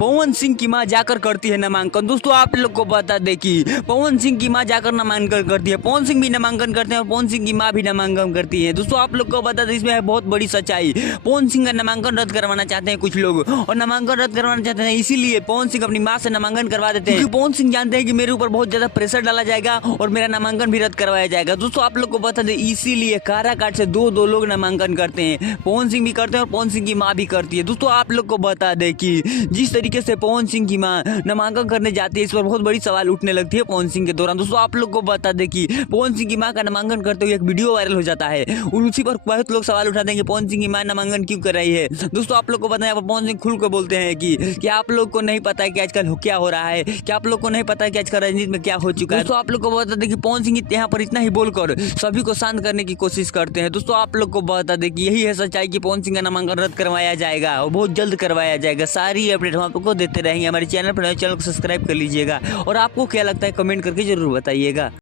पवन सिंह की मां जाकर करती है नामांकन। दोस्तों आप लोग को बता दें कि पवन सिंह की मां जाकर नामांकन करती है, पवन सिंह भी नामांकन करते हैं और पवन सिंह की मां भी नामांकन करती है। दोस्तों आप लोग को बता दें इसमें है बहुत बड़ी सच्चाई। पवन सिंह का नामांकन रद्द करवाना चाहते हैं कुछ लोग, और नामांकन रद्द करवाना चाहते हैं इसीलिए पवन सिंह अपनी मां से नामांकन करवा देते हैं, क्योंकि पवन सिंह जानते हैं कि मेरे ऊपर बहुत ज्यादा प्रेशर डाला जाएगा और मेरा नामांकन भी रद्द करवाया जाएगा। दोस्तों आप लोग को बता दें इसीलिए काराकाट से दो लोग नामांकन करते हैं, पवन सिंह भी करते हैं और पवन सिंह की मां भी करती है। दोस्तों आप लोग को बता दें कि जिस तरीके से पवन सिंह की मां नामांकन करने जाती है इस पर बहुत बड़ी सवाल उठने लगती है पवन सिंह के दौरान। दोस्तों आप लोग को बता दें कि पवन सिंह की मां का नामांकन करते हुए एक वीडियो वायरल हो जाता है, उसी पर बहुत लोग सवाल उठाते हैं कि पवन सिंह की मां नामांकन क्यों कर रही है। दोस्तों आप लोग को बताएं पवन सिंह खुल कर बोलते हैं कि आप लोग को नहीं पता है कि आजकल क्या हो रहा है, क्या आप लोग को नहीं पता है कि आजकल राजनीति में क्या हो चुका है। दोस्तों आप लोग को बता दें कि पवन सिंह यहाँ पर इतना ही बोलकर सभी को शांत करने की कोशिश करते हैं। दोस्तों आप लोग को बता दें कि यही है सच्चाई कि पवन सिंह का नामांकन रद्द करवाया जाएगा और बहुत जल्द करवाया जाएगा। सारी अपडेट हम आपको देते रहेंगे। हमारे चैनल को सब्सक्राइब कर लीजिएगा और आपको क्या लगता है कमेंट करके जरूर बताइएगा।